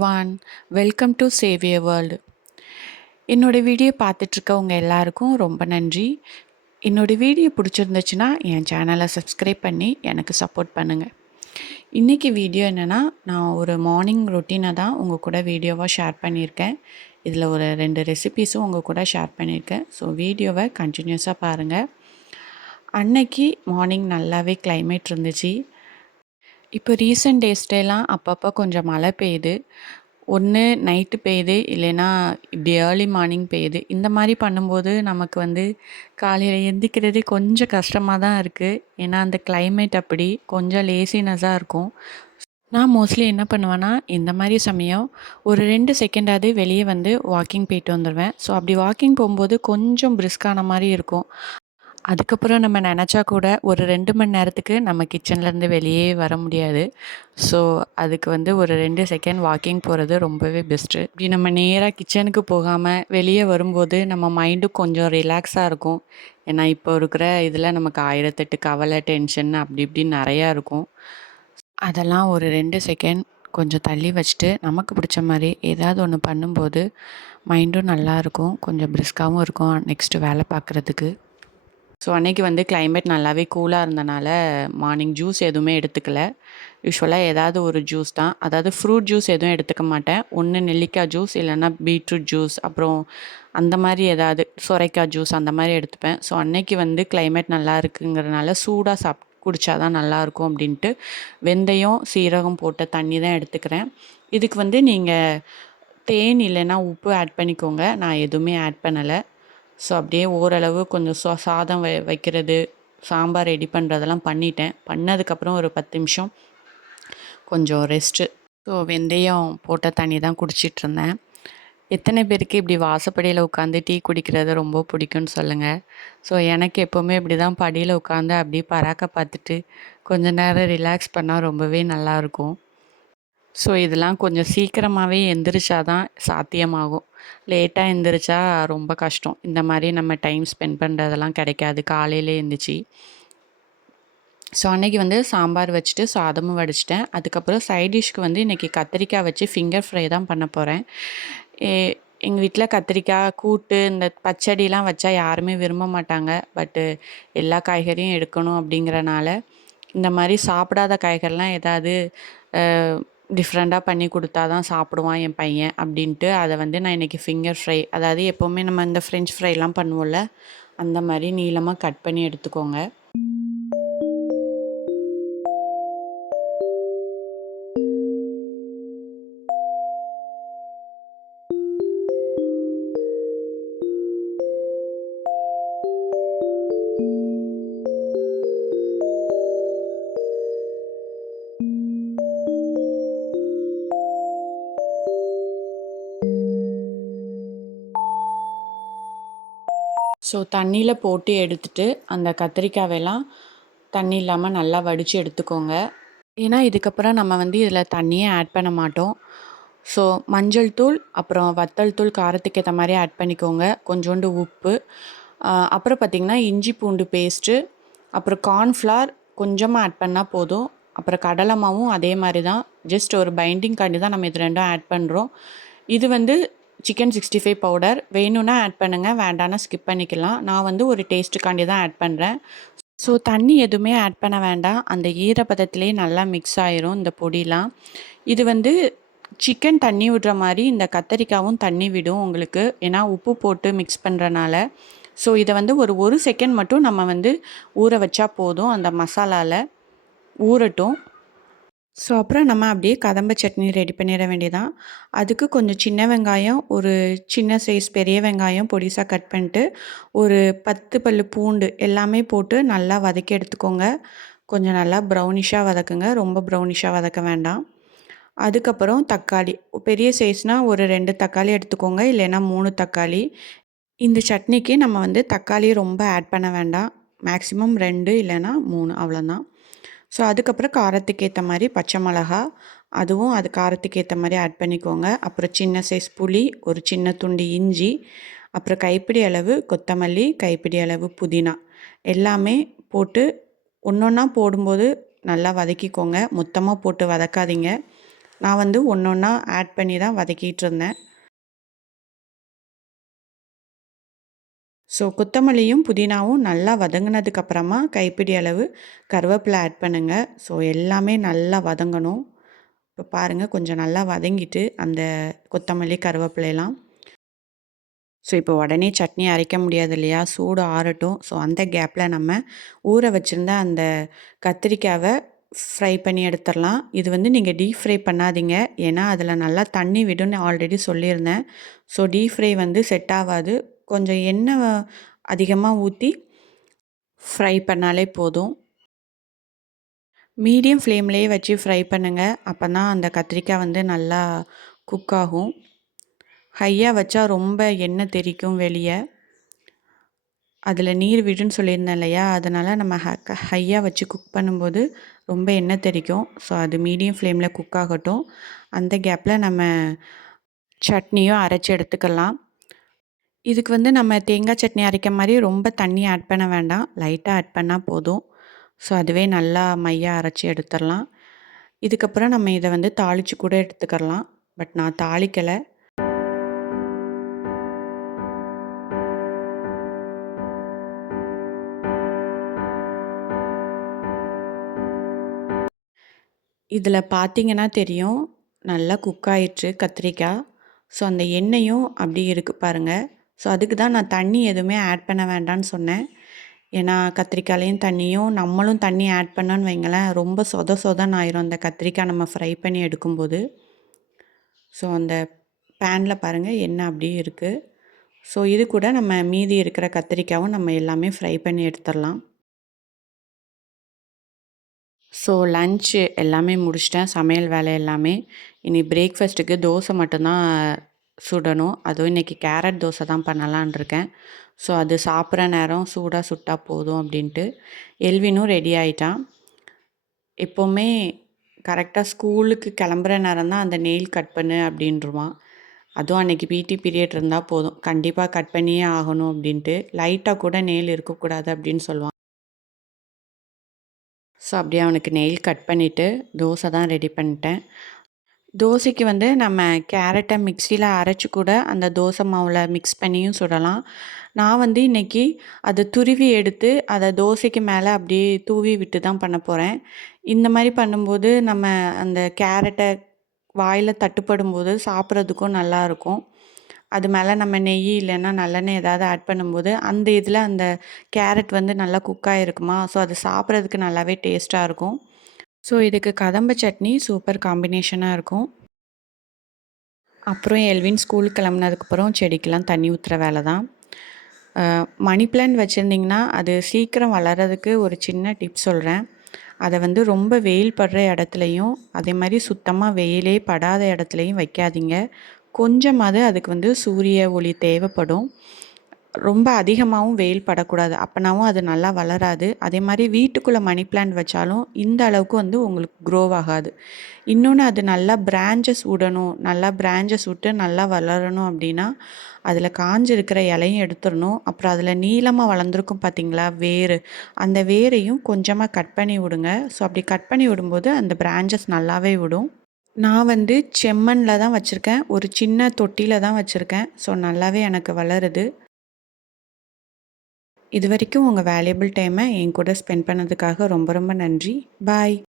Everyone welcome to Xavier world என்னோடய video பார்த்துட்ருக்கவங்க எல்லாருக்கும் ரொம்ப நன்றி. என்னோடய வீடியோ பிடிச்சிருந்துச்சுன்னா என் சேனலை சப்ஸ்கிரைப் பண்ணி எனக்கு சப்போர்ட் பண்ணுங்கள் இன்றைக்கி வீடியோ என்னென்னா நான் ஒரு மார்னிங் ரொட்டீனை தான் உங்கள் கூட வீடியோவாக ஷேர் பண்ணியிருக்கேன். இதில் ஒரு ரெண்டு ரெசிபீஸும் உங்கள் கூட ஷேர் பண்ணியிருக்கேன். ஸோ வீடியோவை கண்டினியூஸாக பாருங்கள் அன்னைக்கு மார்னிங் நல்லாவே கிளைமேட் இருந்துச்சு. இப்போ ரீசெண்ட் டேஸ்டெல்லாம் அப்பப்போ கொஞ்சம் மழை பெய்யுது. ஒன்று நைட்டு பெய்யுது இல்லைன்னா இப்படி ஏர்லி மார்னிங் பெய்யுது. இந்த மாதிரி பண்ணும்போது நமக்கு வந்து காலையில் எந்திக்கிறதே கொஞ்சம் கஷ்டமாக தான் இருக்குது ஏன்னா அந்த கிளைமேட் அப்படி கொஞ்சம் லேசினஸாக இருக்கும். நான் மோஸ்ட்லி என்ன பண்ணுவேன்னா இந்த மாதிரி சமயம் ஒரு ரெண்டு செகண்டாவது வெளியே வந்து வாக்கிங் போயிட்டு வந்துடுவேன் ஸோ அப்படி வாக்கிங் போகும்போது கொஞ்சம் பிரிஸ்கான மாதிரி இருக்கும். அதுக்கப்புறம் நம்ம நினச்சா கூட ஒரு ரெண்டு மணி நேரத்துக்கு நம்ம கிச்சன்லேருந்து வெளியே வர முடியாது. ஸோ அதுக்கு வந்து ஒரு ரெண்டு செகண்ட் வாக்கிங் போகிறது ரொம்பவே பெஸ்ட்டு இப்படி நம்ம நேராக கிச்சனுக்கு போகாமல் வெளியே வரும்போது நம்ம மைண்டும் கொஞ்சம் ரிலாக்ஸாக இருக்கும். ஏன்னா இப்போ இருக்கிற இதில் நமக்கு ஆயிரத்தெட்டு கவலை டென்ஷன் அப்படி இப்படி நிறையா இருக்கும். அதெல்லாம் ஒரு ரெண்டு செகண்ட் கொஞ்சம் தள்ளி வச்சுட்டு நமக்கு பிடிச்ச மாதிரி ஏதாவது ஒன்று பண்ணும்போது மைண்டும் நல்லாயிருக்கும் கொஞ்சம் பிரிஸ்காகவும் இருக்கும். நெக்ஸ்ட்டு வேலை பார்க்குறதுக்கு. ஸோ அன்னைக்கு வந்து கிளைமேட் நல்லாவே கூலாக இருந்தனால மார்னிங் ஜூஸ் எதுவுமே எடுத்துக்கல. யூஸ்வலாக ஏதாவது ஒரு ஜூஸ் தான். அதாவது ஃப்ரூட் ஜூஸ் எதுவும் எடுத்துக்க மாட்டேன். ஒன்று நெல்லிக்காய் ஜூஸ் இல்லைன்னா பீட்ரூட் ஜூஸ் அப்புறம் அந்த மாதிரி ஏதாவது சொரைக்காய் ஜூஸ் அந்த மாதிரி எடுத்துப்பேன். ஸோ அன்னைக்கு வந்து கிளைமேட் நல்லா இருக்குங்கிறனால சூடாக சாப் குடித்தா தான் நல்லாயிருக்கும் அப்படின்ட்டு வெந்தயம் சீரகம் போட்ட தண்ணி தான் எடுத்துக்கிறேன். இதுக்கு வந்து நீங்கள் தேன் இல்லைன்னா உப்பு ஆட் பண்ணிக்கோங்க. நான் எதுவுமே ஆட் பண்ணலை. ஸோ அப்படியே ஓரளவு கொஞ்சம் சா சாதம் வை வைக்கிறது சாம்பார் ரெடி பண்ணுறதெல்லாம் பண்ணிட்டேன். பண்ணதுக்கப்புறம் ஒரு பத்து நிமிஷம் கொஞ்சம் ரெஸ்ட்டு ஸோ வெந்தயம் போட்ட தண்ணி தான் குடிச்சிட்டு இருந்தேன். எத்தனை பேருக்கு இப்படி வாசப்படியில் உட்காந்து டீ குடிக்கிறது ரொம்ப பிடிக்கும்னு சொல்லுங்கள் ஸோ எனக்கு எப்போவுமே இப்படி தான் படியில் உட்காந்து அப்படியே பராக்க பார்த்துட்டு கொஞ்ச நேரம் ரிலாக்ஸ் பண்ணால் ரொம்பவே நல்லாயிருக்கும் ஸோ இதெல்லாம் கொஞ்சம் சீக்கிரமாகவே எந்திரிச்சா தான் சாத்தியமாகும். லேட்டாக எந்திரிச்சா ரொம்ப கஷ்டம். இந்த மாதிரி நம்ம டைம் ஸ்பெண்ட் பண்ணுறதெல்லாம் கிடைக்காது. காலையிலே எழுந்திரிச்சி ஸோ அன்னைக்கு வந்து சாம்பார் வச்சுட்டு சாதமும் வடிச்சிட்டேன். அதுக்கப்புறம் சைட் டிஷ்க்கு வந்து இன்றைக்கி கத்திரிக்காய் வச்சு ஃபிங்கர் ஃப்ரை தான் பண்ண போகிறேன் எங்கள் வீட்டில் கத்திரிக்காய் கூட்டு இந்த பச்சடிலாம் வச்சா யாருமே விரும்ப மாட்டாங்க. பட்டு எல்லா காய்கறியும் எடுக்கணும் அப்படிங்கிறனால இந்த மாதிரி சாப்பிடாத காய்கறிலாம் ஏதாவது டிஃப்ரெண்ட்டாக பண்ணி கொடுத்தா தான் சாப்பிடுவான் என் பையன் அப்படின்ட்டு. அதை வந்து நான் இன்றைக்கி ஃபிங்கர் ஃப்ரை அதாவது எப்போவுமே நம்ம இந்த ஃப்ரெஞ்ச் ஃப்ரைலாம் பண்ணுவோம்ல அந்த மாதிரி நீளமாக கட் பண்ணி எடுத்துக்கோங்க. ஸோ தண்ணியில் போட்டு எடுத்துட்டு அந்த கத்திரிக்காவெல்லாம் தண்ணி இல்லாமல் நல்லா வடித்து எடுத்துக்கோங்க. ஏன்னா இதுக்கப்புறம் நம்ம வந்து இதில் தண்ணியே ஆட் பண்ண மாட்டோம். ஸோ மஞ்சள் தூள் அப்புறம் வத்தல் தூள் காரத்துக்கு ஏற்ற மாதிரி ஆட் பண்ணிக்கோங்க. கொஞ்சோண்டு உப்பு. அப்புறம் பார்த்திங்கன்னா இஞ்சி பூண்டு பேஸ்ட்டு அப்புறம் கார்ன்ஃப்ளார் கொஞ்சமாக ஆட் பண்ணால் போதும். அப்புறம் கடலை மாவும் அதே மாதிரி தான். ஜஸ்ட் ஒரு பைண்டிங்காண்டி தான் நம்ம இது ரெண்டும் ஆட் பண்ணுறோம் இது வந்து சிக்கன் சிக்ஸ்டி ஃபைவ் பவுடர் வேணும்னா ஆட் பண்ணுங்கள் வேண்டாம்னா ஸ்கிப் பண்ணிக்கலாம். நான் வந்து ஒரு டேஸ்ட்டுக்காண்டி தான் ஆட் பண்ணுறேன் ஸோ தண்ணி எதுவுமே ஆட் பண்ண வேண்டாம். அந்த ஈரப்பதத்திலே நல்லா மிக்ஸ் ஆயிரும் இந்த பொடிலாம். இது வந்து சிக்கன் தண்ணி விடுற மாதிரி இந்த கத்தரிக்காவும் தண்ணி விடும் உங்களுக்கு. ஏன்னா உப்பு போட்டு மிக்ஸ் பண்ணுறனால ஸோ இதை வந்து ஒரு ஒரு செகண்ட் மட்டும் நம்ம வந்து ஊற வச்சா போதும் அந்த மசாலாவில் ஊறட்டும். ஸோ அப்புறம் நம்ம அப்படியே கதம்ப சட்னி ரெடி பண்ணிட வேண்டியதான் அதுக்கு கொஞ்சம் சின்ன வெங்காயம் ஒரு சின்ன சைஸ் பெரிய வெங்காயம் பொடிசாக கட் பண்ணிட்டு ஒரு பத்து பல்லு பூண்டு எல்லாமே போட்டு நல்லா வதக்கி எடுத்துக்கோங்க. கொஞ்சம் நல்லா ப்ரௌனிஷாக வதக்குங்க. ரொம்ப ப்ரௌனிஷாக வதக்க வேண்டாம். அதுக்கப்புறம் தக்காளி. பெரிய சைஸ்னால் ஒரு ரெண்டு தக்காளி எடுத்துக்கோங்க. இல்லைன்னா மூணு தக்காளி. இந்த சட்னிக்கு நம்ம வந்து தக்காளி ரொம்ப ஆட் பண்ண வேண்டாம். மேக்ஸிமம் ரெண்டு இல்லைன்னா மூணு அவ்வளோதான் ஸோ அதுக்கப்புறம் காரத்துக்கு ஏற்ற மாதிரி பச்சை மிளகா. அதுவும் அது காரத்துக்கு ஏற்ற மாதிரி ஆட் பண்ணிக்கோங்க. அப்புறம் சின்ன சைஸ் புளி ஒரு சின்ன துண்டு இஞ்சி அப்புறம் கைப்பிடி அளவு கொத்தமல்லி கைப்பிடி அளவு புதினா. எல்லாமே போட்டு ஒன்று ஒன்றா போடும்போது நல்லா வதக்கிக்கோங்க. மொத்தமாக போட்டு வதக்காதீங்க. நான் வந்து ஒன்று ஒன்றா ஆட் பண்ணி தான் வதக்கிட்டு இருந்தேன். ஸோ கொத்தமல்லியும் புதினாவும் நல்லா வதங்கினதுக்கு அப்புறமா கைப்பிடி அளவு கருவேப்பிலை ஆட் பண்ணுங்கள் ஸோ எல்லாமே நல்லா வதங்கணும். இப்போ பாருங்கள் கொஞ்சம் நல்லா வதங்கிட்டு அந்த கொத்தமல்லி கருவேப்பிலையெல்லாம் ஸோ இப்போ உடனே சட்னி அரைக்க முடியாது இல்லையா? சூடு ஆறட்டும். ஸோ அந்த கேப்பில் நம்ம ஊற வச்சுருந்த அந்த கத்திரிக்காவை ஃப்ரை பண்ணி எடுத்துடலாம். இது வந்து நீங்கள் டீப் ஃப்ரை பண்ணாதீங்க. ஏன்னா அதில் நல்லா தண்ணி விடும்னு ஆல்ரெடி சொல்லியிருந்தேன். ஸோ டீப் ஃப்ரை வந்து செட் ஆகாது. கொஞ்சம் எண்ணெய் அதிகமாக ஊற்றி ஃப்ரை பண்ணாலே போதும். மீடியம் ஃப்ளேம்லேயே வச்சு ஃப்ரை பண்ணுங்கள் அப்போ தான் அந்த கத்திரிக்காய் வந்து நல்லா குக் ஆகும். ஹையாக வச்சா ரொம்ப எண்ணெய் தெரிக்கும் வெளியே. அதில் நீர் விடுன்னு சொல்லியிருந்தேன் இல்லையா? அதனால் நம்ம ஹ ஹையாக வச்சு குக் பண்ணும்போது ரொம்ப எண்ணெய் தெரிக்கும். ஸோ அது மீடியம் ஃப்ளேமில் குக் ஆகட்டும். அந்த கேப்பில் நம்ம சட்னியும் அரைச்சி எடுத்துக்கலாம். இதுக்கு வந்து நம்ம தேங்காய் சட்னி அரைக்க மாதிரி ரொம்ப தண்ணி ஆட் பண்ண வேண்டாம். லைட்டாக ஆட் பண்ணால் போதும். ஸோ அதுவே நல்லா மையாக அரைச்சி எடுத்துடலாம். இதுக்கப்புறம் நம்ம இதை வந்து தாளித்து கூட எடுத்துக்கலாம். பட் நான் தாளிக்கலை. இதில் பார்த்தீங்கன்னா தெரியும். நல்லா குக் ஆயிடுச்சு கத்திரிக்காய். ஸோ அந்த எண்ணெயும் அப்படி இருக்குது பாருங்கள் ஸோ அதுக்கு தான் நான் தண்ணி எதுவுமே ஆட் பண்ண வேண்டாம்னு சொன்னேன். ஏன்னா கத்திரிக்காயிலையும் தண்ணியும் நம்மளும் தண்ணி ஆட் பண்ணோன்னு வைங்களேன் ரொம்ப சொத சொதன்னு ஆயிரும் அந்த கத்திரிக்காய் நம்ம ஃப்ரை பண்ணி எடுக்கும்போது. ஸோ அந்த பேனில் பாருங்கள் என்ன அப்படியே இருக்குது ஸோ இது கூட நம்ம மீதி இருக்கிற கத்திரிக்காயும் நம்ம எல்லாமே ஃப்ரை பண்ணி எடுத்துடலாம். ஸோ லன்ச் எல்லாமே முடிச்சிட்டேன் சமையல் வேலை எல்லாமே. இனி பிரேக்ஃபாஸ்ட்டுக்கு தோசை மட்டும்தான் சுடணும். அதுவும் இன்றைக்கி கேரட் தோசை தான் பண்ணலான் இருக்கேன். ஸோ அது சாப்பிட்ற நேரம் சூடாக சுட்டால் போதும் அப்படின்ட்டு எல்வினும் ரெடி ஆகிட்டான் எப்போவுமே கரெக்டாக ஸ்கூலுக்கு கிளம்புற நேரம் தான் அந்த நெயில் கட் பண்ணு அப்படின்ருவான் அதுவும் அன்றைக்கி பிடி பீரியட் இருந்தால் போதும். கண்டிப்பாக கட் பண்ணியே ஆகணும் அப்படின்ட்டு லைட்டாக கூட நெயில் இருக்கக்கூடாது அப்படின்னு சொல்லுவான். ஸோ அப்படியே அவனுக்கு நெயில் கட் பண்ணிவிட்டு தோசை தான் ரெடி பண்ணிட்டேன். தோசைக்கு வந்து நம்ம கேரட்டை மிக்சியில் அரைச்சி கூட அந்த தோசை மாவில் மிக்ஸ் பண்ணியும் சுடலாம். நான் வந்து இன்றைக்கி அதை துருவி எடுத்து அதை தோசைக்கு மேலே அப்படியே தூவி விட்டு தான் பண்ண போகிறேன் இந்த மாதிரி பண்ணும்போது நம்ம அந்த கேரட்டை வாயில் தட்டுப்படும் போது சாப்பிட்றதுக்கும் நல்லாயிருக்கும் அது மேலே நம்ம நெய் இல்லைன்னா நல்லெண்ணெய் ஏதாவது ஆட் பண்ணும்போது அந்த இதில் அந்த கேரட் வந்து நல்லா குக்காக இருக்குமா ஸோ அது சாப்பிட்றதுக்கு நல்லாவே டேஸ்ட்டாக இருக்கும். ஸோ இதுக்கு கதம்ப சட்னி சூப்பர் காம்பினேஷனாக இருக்கும். அப்புறம் எல்வின் ஸ்கூலுக்கு கிளம்புனதுக்கப்புறம் செடிக்கெலாம் தண்ணி ஊற்றுற வேலை தான். மணி பிளான்ட் வச்சுருந்திங்கன்னா அது சீக்கிரம் வளர்கிறதுக்கு ஒரு சின்ன டிப் சொல்கிறேன் அதை வந்து ரொம்ப வெயில் படுற இடத்துலையும் அதே மாதிரி சுத்தமாக வெயிலே படாத இடத்துலையும் வைக்காதீங்க. கொஞ்சமாவது அதுக்கு வந்து சூரிய ஒளி தேவைப்படும். ரொம்ப அதிகமாகவும் வெயில் படக்கூடாது. அப்போனாவும் அது நல்லா வளராது. அதே மாதிரி வீட்டுக்குள்ளே மணி பிளான்ட் வச்சாலும் இந்த அளவுக்கு வந்து உங்களுக்கு க்ரோ ஆகாது. இன்னொன்று அது நல்லா பிரான்ச்சஸ் விடணும். நல்லா பிரான்ச்சஸ் விட்டு நல்லா வளரணும் அப்படின்னா அதில் காஞ்சிருக்கிற இலையும் எடுத்துடணும். அப்புறம் அதில் நீளமாக வளர்ந்துருக்கும் பார்த்தீங்களா வேர். அந்த வேரையும் கொஞ்சமாக கட் பண்ணி விடுங்க. ஸோ அப்படி கட் பண்ணி விடும்போது அந்த பிரான்ச்சஸ் நல்லாவே விடும். நான் வந்து செம்மண்ணில் தான் வச்சுருக்கேன். ஒரு சின்ன தொட்டியில் தான் வச்சுருக்கேன். ஸோ நல்லாவே எனக்கு வளருது. இது வரைக்கும் உங்கள் வேல்யூபிள் டைமை என் கூட ஸ்பெண்ட் பண்ணதுக்காக ரொம்ப ரொம்ப நன்றி. பாய்